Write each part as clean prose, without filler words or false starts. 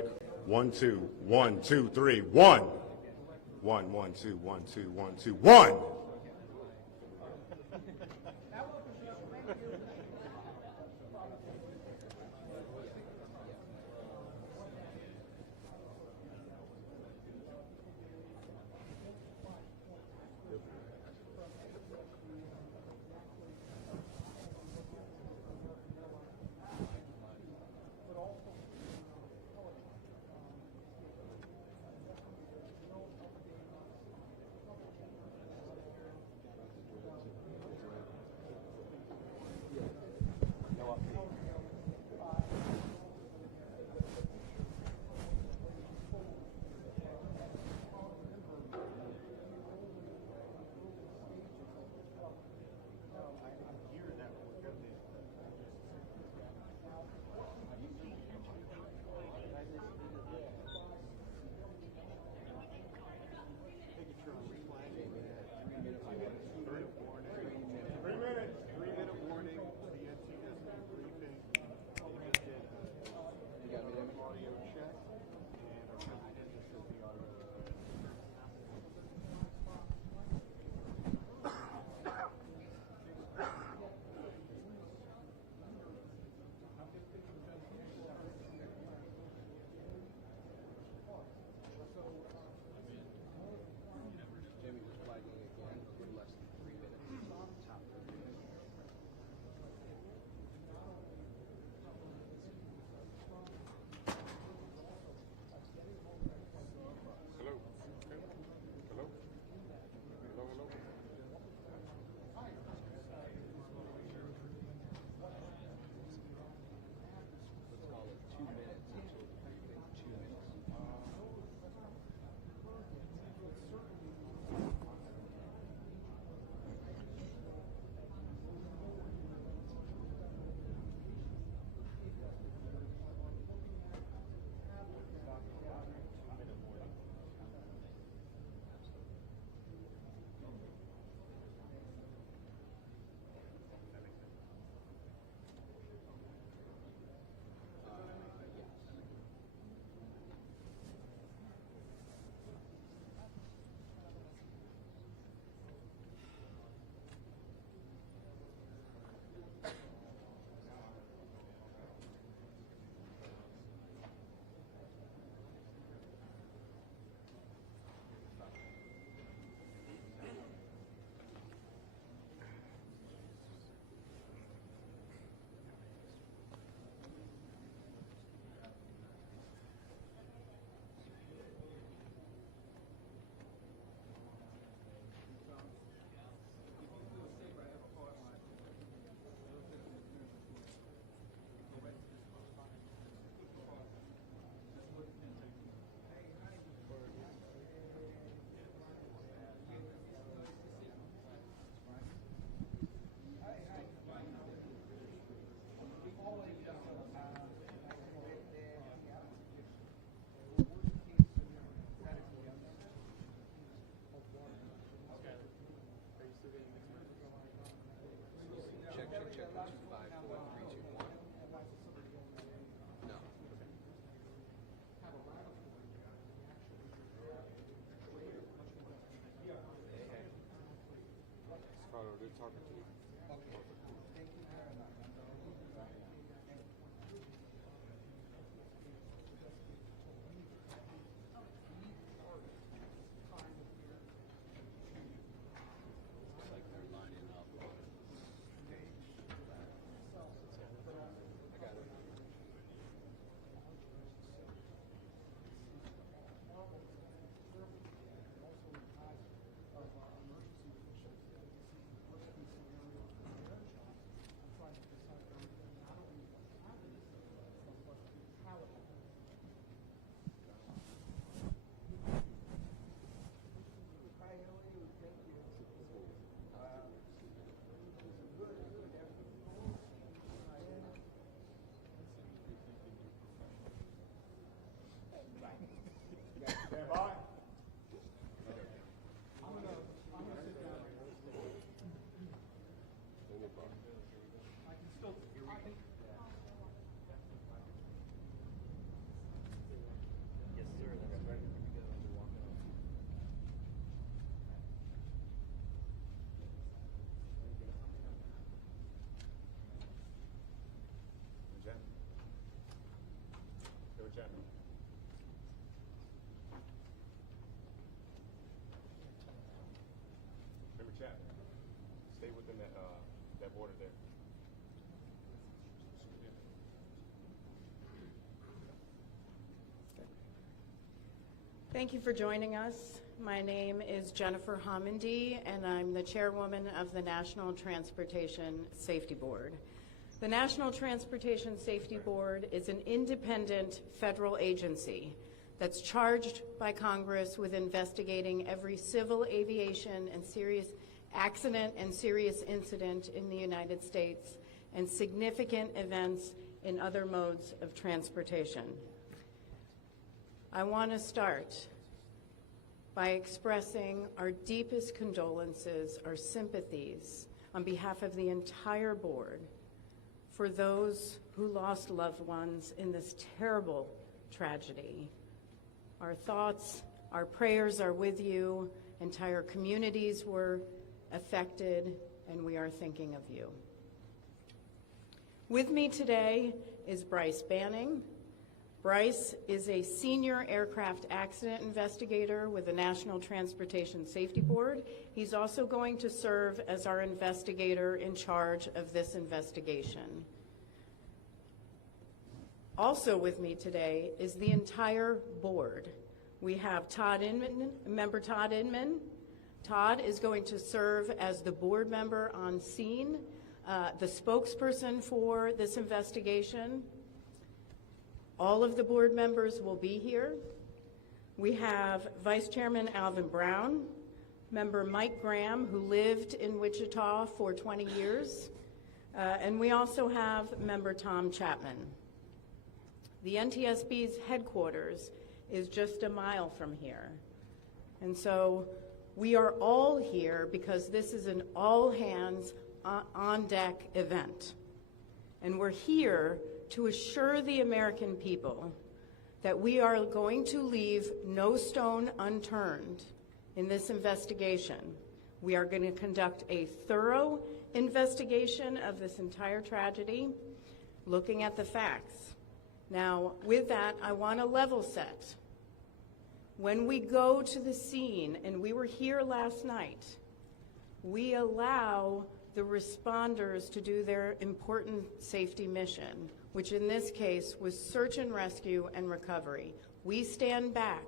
Check. 1, 2, 1, 2, 3, 1. 1, 1, 2, 1, 2, 1, 2, 1. Talking to you. Chapman. Member Chapman, stay within that border there. Thank you for joining us. My name is Jennifer Homendy, and I'm the chairwoman of the National Transportation Safety Board. The National Transportation Safety Board is an independent federal agency that's charged by Congress with investigating every civil aviation and serious accident and serious incident in the United States and significant events in other modes of transportation. I want to start by expressing our deepest condolences, our sympathies on behalf of the entire board for those who lost loved ones in this terrible tragedy. Our thoughts, our prayers are with you. Entire communities were affected, and we are thinking of you. With me today is Bryce Banning. Bryce is a senior aircraft accident investigator with the National Transportation Safety Board. He's also going to serve as our investigator in charge of this investigation. Also with me today is the entire board. We have Todd Inman, Member Todd Inman. Todd is going to serve as the board member on scene, the spokesperson for this investigation. All of the board members will be here. We have Vice Chairman Alvin Brown, Member Mike Graham, who lived in Wichita for 20 years, and we also have Member Tom Chapman. The NTSB's headquarters is just a mile from here, and so we are all here because this is an all-hands on-deck event, and we're here to assure the American people that we are going to leave no stone unturned in this investigation. We are going to conduct a thorough investigation of this entire tragedy, looking at the facts. Now, with that, I want to level set. When we go to the scene, and we were here last night, we allow the responders to do their important safety mission, which in this case was search and rescue and recovery. We stand back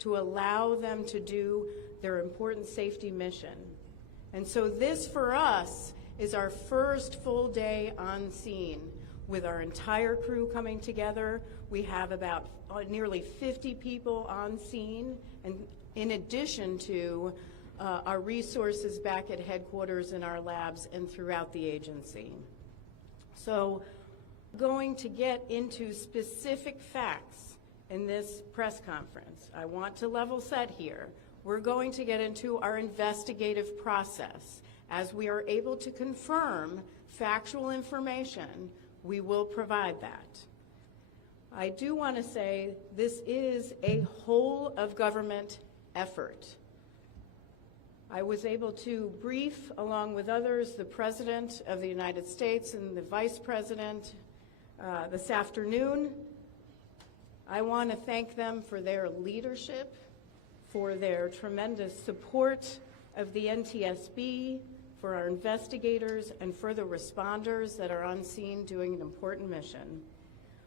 to allow them to do their important safety mission. And so this, for us, is our first full day on scene with our entire crew coming together. We have about nearly 50 people on scene, and in addition to our resources back at headquarters in our labs and throughout the agency. So going to get into specific facts in this press conference. I want to level set here. We're going to get into our investigative process. As we are able to confirm factual information, we will provide that. I do want to say this is a whole of government effort. I was able to brief, along with others, the President of the United States and the Vice President this afternoon. I want to thank them for their leadership, for their tremendous support of the NTSB, for our investigators, and for the responders that are on scene doing an important mission.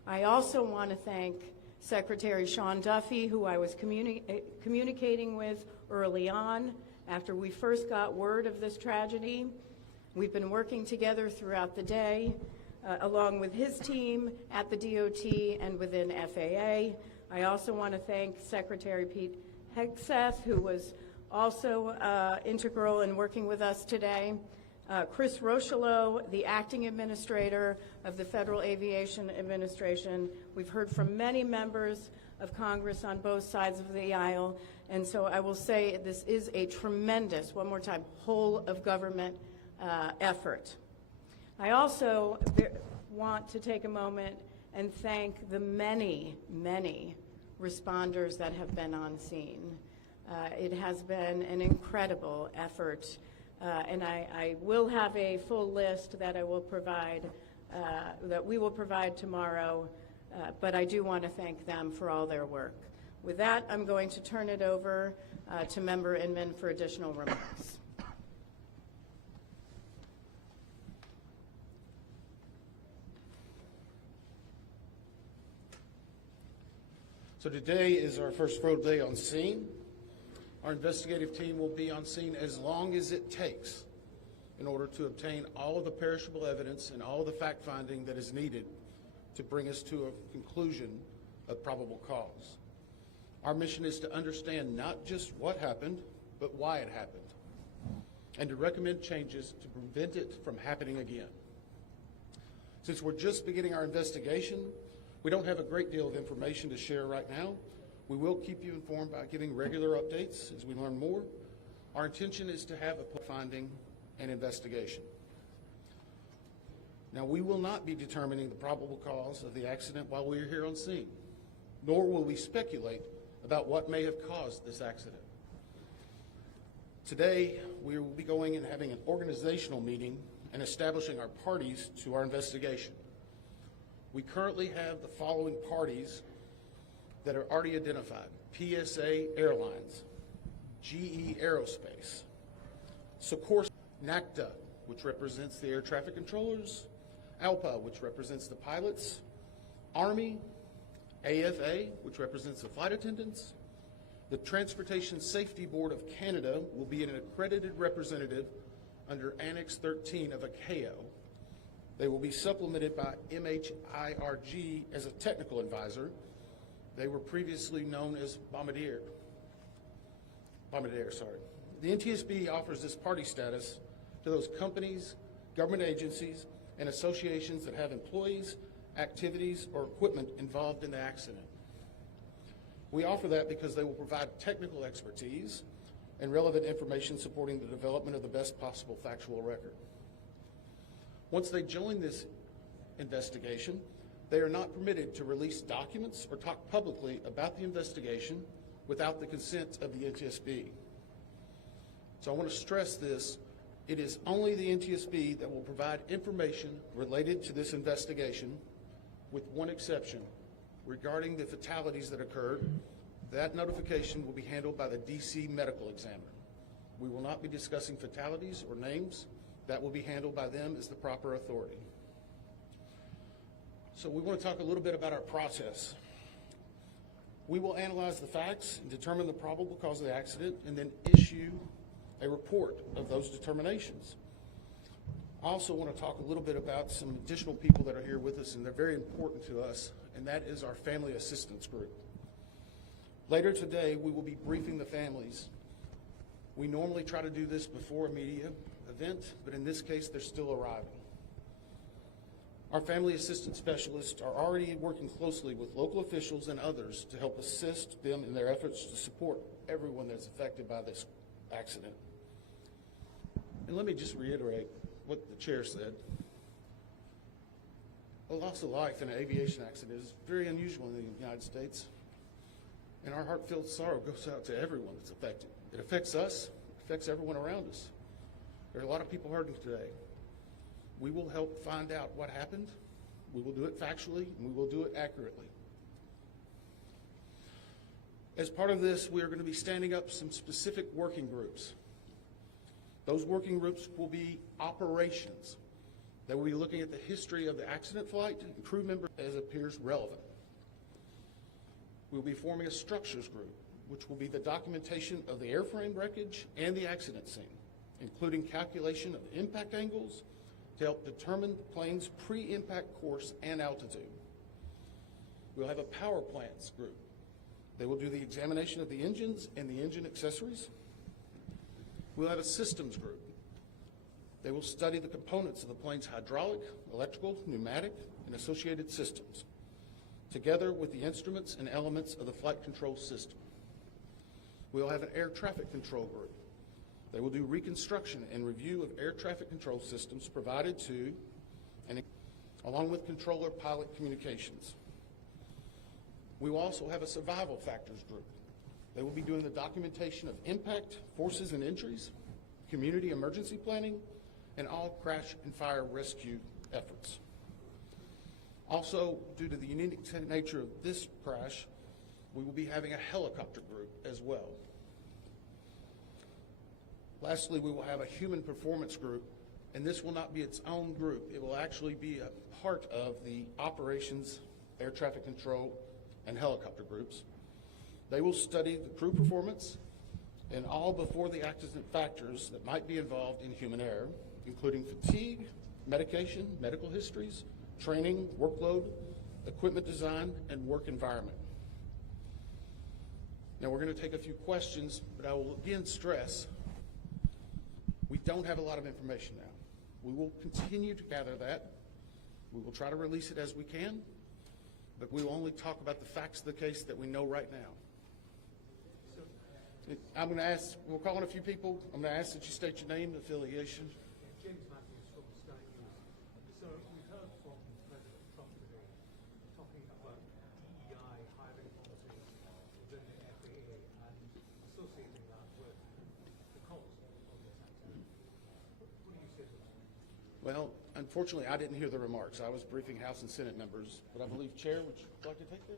I also want to thank Secretary Sean Duffy, who I was communicating with early on after we first got word of this tragedy. We've been working together throughout the day, along with his team at the DOT and within FAA. I also want to thank Secretary Pete Hegseth, who was also integral in working with us today. Chris Rocheleau, the acting administrator of the Federal Aviation Administration. We've heard from many members of Congress on both sides of the aisle, and so I will say this is a tremendous, one more time, whole of government effort. I also want to take a moment and thank the many, many responders that have been on scene. It has been an incredible effort, and I will have a full list that I will provide, that we will provide tomorrow but I do want to thank them for all their work. With that, I'm going to turn it over to Member Inman for additional remarks. So today is our first full day on scene. Our investigative team will be on scene as long as it takes in order to obtain all of the perishable evidence and all of the fact-finding that is needed to bring us to a conclusion of probable cause. Our mission is to understand not just what happened, but why it happened, and to recommend changes to prevent it from happening again. Since we're just beginning our investigation, we don't have a great deal of information to share right now. We will keep you informed by giving regular updates as we learn more. Our intention is to have a finding and investigation. Now, we will not be determining the probable cause of the accident while we are here on scene, nor will we speculate about what may have caused this accident. Today, we will be going and having an organizational meeting and establishing our parties to our investigation. We currently have the following parties that are already identified: PSA Airlines, GE Aerospace, Sikorsky, NACTA, which represents the air traffic controllers, ALPA, which represents the pilots, Army, AFA, which represents the flight attendants. The Transportation Safety Board of Canada will be an accredited representative under Annex 13 of ICAO. They will be supplemented by MHIRG as a technical advisor. They were previously known as Bombardier. The NTSB offers this party status to those companies, government agencies, and associations that have employees, activities, or equipment involved in the accident. We offer that because they will provide technical expertise and relevant information supporting the development of the best possible factual record. Once they join this investigation, they are not permitted to release documents or talk publicly about the investigation without the consent of the NTSB. So I want to stress this. It is only the NTSB that will provide information related to this investigation, with one exception. Regarding the fatalities that occurred, that notification will be handled by the DC medical examiner. We will not be discussing fatalities or names. That will be handled by them as the proper authority. So we want to talk a little bit about our process. We will analyze the facts and determine the probable cause of the accident, and then issue a report of those determinations. I also want to talk a little bit about some additional people that are here with us, and they're very important to us, and that is our family assistance group. Later today, we will be briefing the families. We normally try to do this before a media event, but in this case, they're still arriving. Our family assistance specialists are already working closely with local officials and others to help assist them in their efforts to support everyone that's affected by this accident. And let me just reiterate what the chair said. A loss of life in an aviation accident is very unusual in the United States, and our heartfelt sorrow goes out to everyone that's affected. It affects us, it affects everyone around us. There are a lot of people hurting today. We will help find out what happened. We will do it factually, and we will do it accurately. As part of this, we are going to be standing up some specific working groups. Those working groups will be operations. They will be looking at the history of the accident flight and crew members as appears relevant. We'll be forming a structures group, which will be the documentation of the airframe wreckage and the accident scene, including calculation of impact angles to help determine the plane's pre-impact course and altitude. We'll have a power plants group. They will do the examination of the engines and the engine accessories. We'll have a systems group. They will study the components of the plane's hydraulic, electrical, pneumatic, and associated systems, together with the instruments and elements of the flight control system. We'll have an air traffic control group. They will do reconstruction and review of air traffic control systems provided to, and along with controller pilot communications. We will also have a survival factors group. They will be doing the documentation of impact, forces and injuries, community emergency planning, and all crash and fire rescue efforts. Also, due to the unique nature of this crash, we will be having a helicopter group as well. Lastly, we will have a human performance group, and this will not be its own group. It will actually be a part of the operations, air traffic control, and helicopter groups. They will study the crew performance and all before the accident factors that might be involved in human error, including fatigue, medication, medical histories, training, workload, equipment design, and work environment. Now we're going to take a few questions, but I will again stress, we don't have a lot of information now. We will continue to gather that. We will try to release it as we can, but we will only talk about the facts of the case that we know right now. I'm going to ask, we'll call on a few people. I'm going to ask that you state your name and affiliation. James Matthews from the State News. So we've heard from President Trump today talking about DEI hiring policies within the FAA and associating that with the cost of this accident. What do you say to that? Well, unfortunately, I didn't hear the remarks. I was briefing House and Senate members, but I believe, Chair, would you like to take that?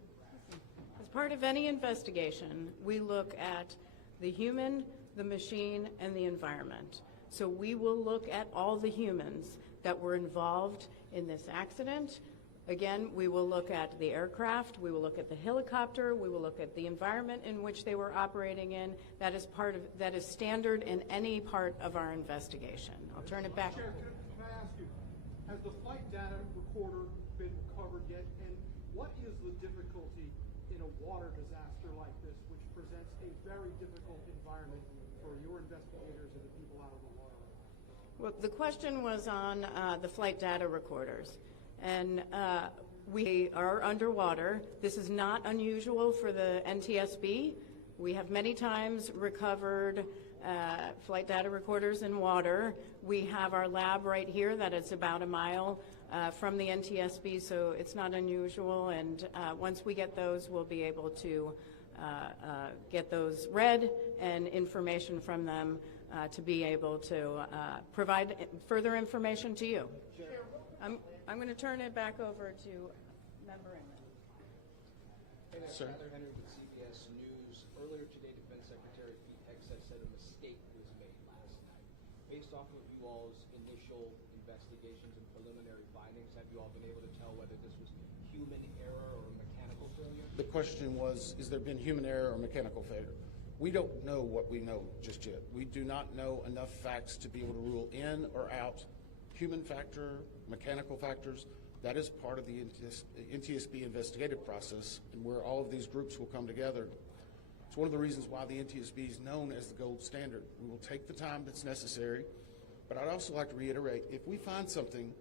As part of any investigation, we look at the human, the machine, and the environment. So we will look at all the humans that were involved in this accident. Again, we will look at the aircraft, we will look at the helicopter, we will look at the environment in which they were operating in. That is standard in any part of our investigation. I'll turn it back. Chair, can I ask you, has the flight data recorder been recovered yet? And what is the difficulty in a water disaster like this, which presents a very difficult environment for your investigators and the people out of the water? Well, the question was on the flight data recorders. And we are underwater. This is not unusual for the NTSB. We have many times recovered flight data recorders in water. We have our lab right here that is about a mile from the NTSB, so it's not unusual. And once we get those, we'll be able to get those read and information from them to be able to provide further information to you. I'm going to turn it back over to Member Inman. Sir. Tyler Henry with CBS News. Earlier today, Defense Secretary Pete Hegseth said a mistake was made last night. Based off of you all's initial investigations and preliminary findings, have you all been able to tell whether this was human error or mechanical failure? The question was, is there been human error or mechanical failure? We don't know what we know just yet. We do not know enough facts to be able to rule in or out human factor, mechanical factors. That is part of the NTSB investigative process, and where all of these groups will come together. It's one of the reasons why the NTSB is known as the gold standard. We will take the time that's necessary, but I'd also like to reiterate, if we find something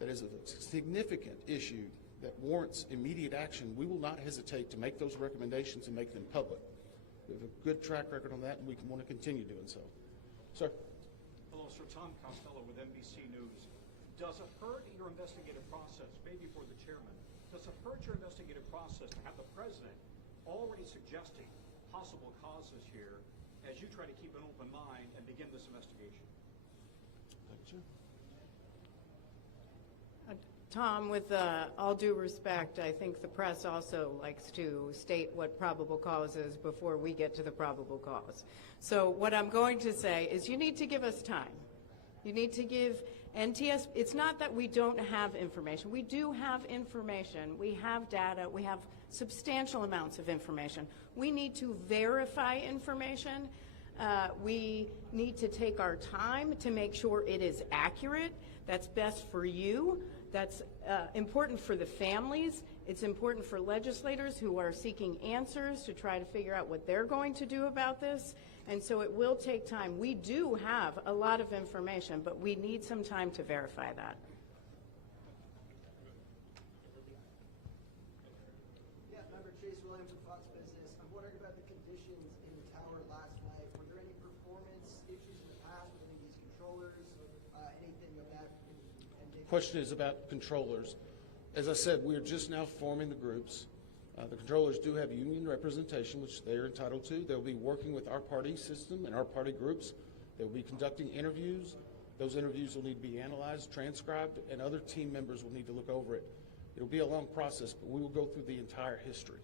that is a significant issue that warrants immediate action, we will not hesitate to make those recommendations and make them public. We have a good track record on that, and we want to continue doing so. Sir. Hello, Sir. Tom Costello with NBC News. Does it hurt your investigative process, maybe for the chairman, does it hurt your investigative process to have the president already suggesting possible causes here as you try to keep an open mind and begin this investigation? Tom, with all due respect, I think the press also likes to state what probable cause is before we get to the probable cause. So what I'm going to say is you need to give us time. You need to give NTSB, it's not that we don't have information. We do have information. We have data. We have substantial amounts of information. We need to verify information. We need to take our time to make sure it is accurate. That's best for you. That's important for the families. It's important for legislators who are seeking answers to try to figure out what they're going to do about this. And so it will take time. We do have a lot of information, but we need some time to verify that. Yeah, Member Chase Williams with Fox Business. I'm wondering about the conditions in the tower last night. Were there any performance issues in the past with any of these controllers, anything of that? Question is about controllers. As I said, we are just now forming the groups. The controllers do have union representation, which they are entitled to. They'll be working with our party system and our party groups. They'll be conducting interviews. Those interviews will need to be analyzed, transcribed, and other team members will need to look over it. It'll be a long process, but we will go through the entire history.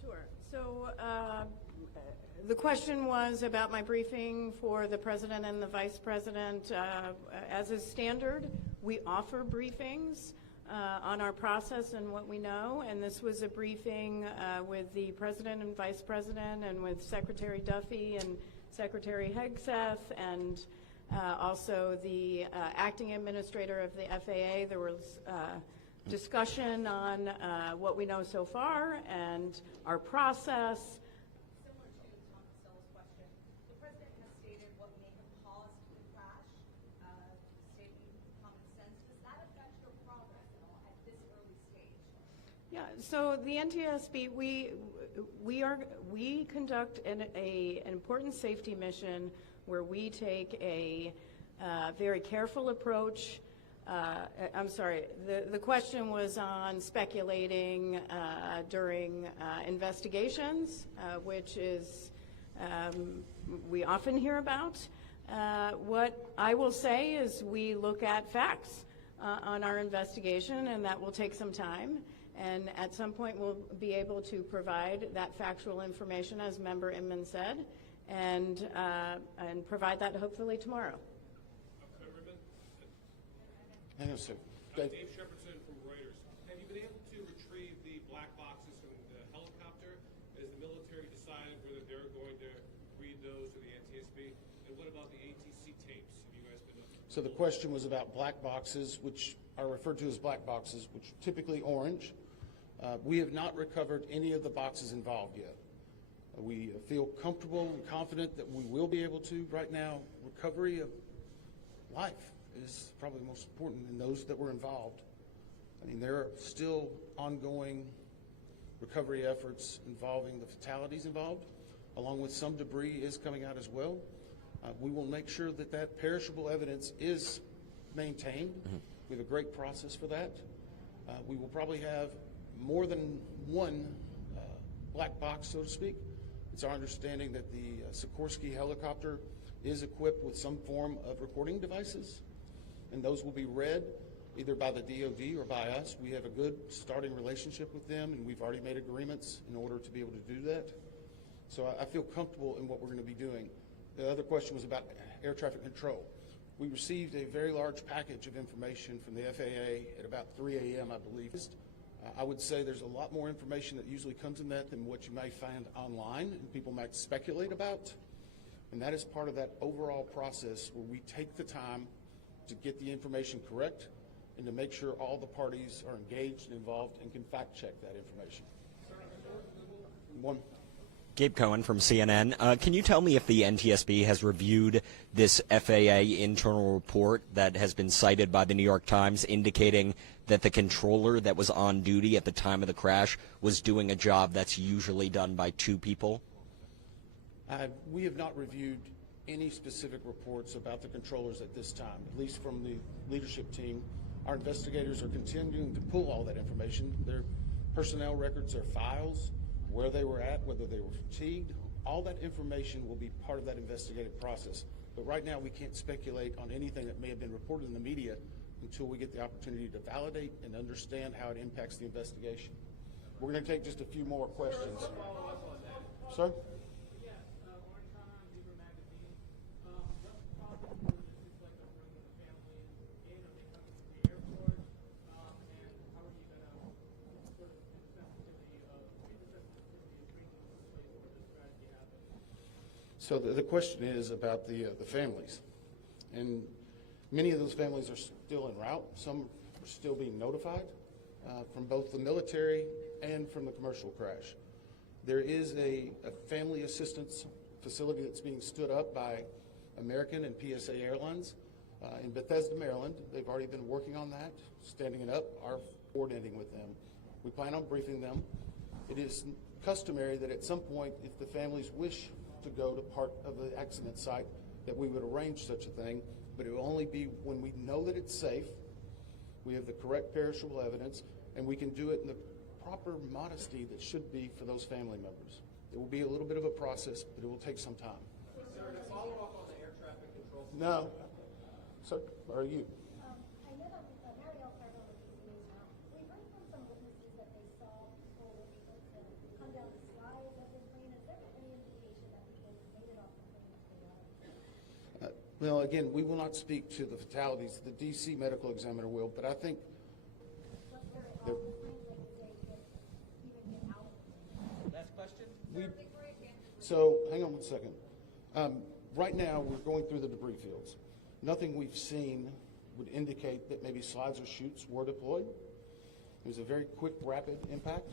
Sure. So the question was about my briefing for the president and the vice president. As is standard, we offer briefings on our process and what we know, and this was a briefing with the president and vice president and with Secretary Duffy and Secretary Hegseth and also the acting administrator of the FAA. There was discussion on what we know so far and our process. Similar to Tom Costello's question, the president has stated what may have caused the crash, stating common sense. Does that affect your progress at all at this early stage? Yeah, so the NTSB, we conduct an important safety mission where we take a very careful approach. I'm sorry, the question was on speculating during investigations, which is we often hear about. What I will say is we look at facts on our investigation, and that will take some time. And at some point, we'll be able to provide that factual information, as Member Inman said, and provide that hopefully tomorrow. Hang on a second. Dave Shepardson from Reuters. Have you been able to retrieve the black boxes from the helicopter? Has the military decided whether they're going to read those to the NTSB? And what about the ATC tapes? Have you guys been up? So the question was about black boxes, which are referred to as black boxes, which are typically orange. We have not recovered any of the boxes involved yet. We feel comfortable and confident that we will be able to. Right now, recovery of life is probably most important in those that were involved. I mean, there are still ongoing recovery efforts involving the fatalities involved, along with some debris is coming out as well. We will make sure that that perishable evidence is maintained. We have a great process for that. We will probably have more than one black box, so to speak. It's our understanding that the Sikorsky helicopter is equipped with some form of recording devices, and those will be read either by the DoD or by us. We have a good starting relationship with them, and we've already made agreements in order to be able to do that. So I feel comfortable in what we're going to be doing. The other question was about air traffic control. We received a very large package of information from the FAA at about 3 a.m., I believe. I would say there's a lot more information that usually comes in that than what you may find online and people might speculate about. And that is part of that overall process where we take the time to get the information correct and to make sure all the parties are engaged and involved and can fact check that information. One. Gabe Cohen from CNN. Can you tell me if the NTSB has reviewed this FAA internal report that has been cited by the New York Times indicating that the controller that was on duty at the time of the crash was doing a job that's usually done by two people? We have not reviewed any specific reports about the controllers at this time, at least from the leadership team. Our investigators are continuing to pull all that information. Their personnel records, their files, where they were at, whether they were fatigued, all that information will be part of that investigative process. But right now we can't speculate on anything that may have been reported in the media until we get the opportunity to validate and understand how it impacts the investigation. We're going to take just a few more questions. Sir? So the question is about the families, and many of those families are still en route. Some are still being notified from both the military and from the commercial crash. There is a family assistance facility that's being stood up by American and PSA Airlines in Bethesda, Maryland. They've already been working on that, standing it up, are coordinating with them. We plan on briefing them. It is customary that at some point, if the families wish to go to part of the accident site, that we would arrange such a thing, but it will only be when we know that it's safe, we have the correct perishable evidence, and we can do it in the proper modesty that should be for those family members. It will be a little bit of a process, but it will take some time. Sir, to follow up on the air traffic No. Sir, are you? I know that Mariel Carville with DC News now. We've heard from some witnesses that they saw people were able to come down the slides of the plane. Is there any indication that people made it off the plane? Well, again, we will not speak to the fatalities. The DC medical examiner will, but I think there, Last question? so hang on one second. Right now, we're going through the debris fields. Nothing we've seen would indicate that maybe slides or chutes were deployed. It was a very quick, rapid impact,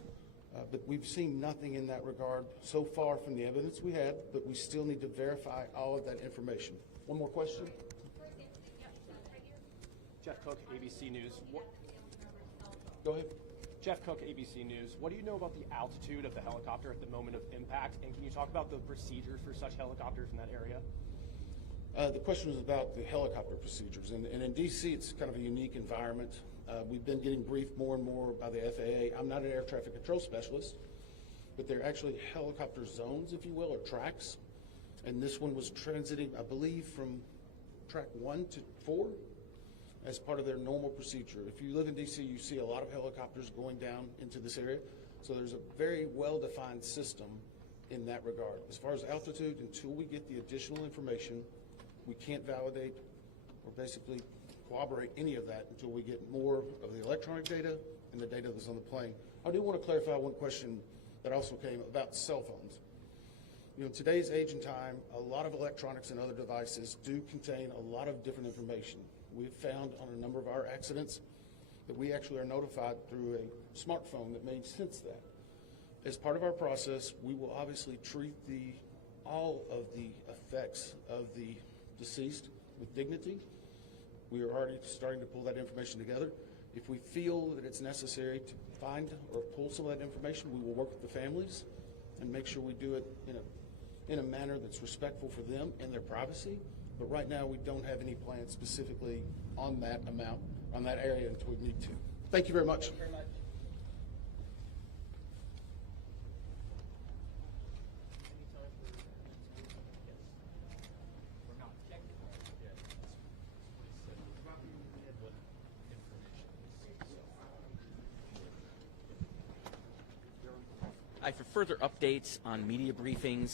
but we've seen nothing in that regard so far from the evidence we had, but we still need to verify all of that information. One more question? Jeff Cook, ABC News. Go ahead. Jeff Cook, ABC News. What do you know about the altitude of the helicopter at the moment of impact? And can you talk about the procedures for such helicopters in that area? The question was about the helicopter procedures. And in D.C., it's kind of a unique environment. We've been getting briefed more and more by the FAA. I'm not an air traffic control specialist, but they're actually helicopter zones, if you will, or tracks. And this one was transiting, I believe, from track 1 to 4 as part of their normal procedure. If you live in D.C., you see a lot of helicopters going down into this area. So there's a very well-defined system in that regard. As far as altitude, until we get the additional information, we can't validate or basically corroborate any of that until we get more of the electronic data and the data that's on the plane. I do want to clarify one question that also came about cell phones. You know, in today's age and time, a lot of electronics and other devices do contain a lot of different information. We've found on a number of our accidents that we actually are notified through a smartphone that may sense that. As part of our process, we will obviously treat all of the effects of the deceased with dignity. We are already starting to pull that information together. If we feel that it's necessary to find or pull some of that information, we will work with the families and make sure we do it in a manner that's respectful for them and their privacy. But right now, we don't have any plans specifically on that amount, on that area until we need to. Thank you very much. Thank you very much. For further updates on media briefings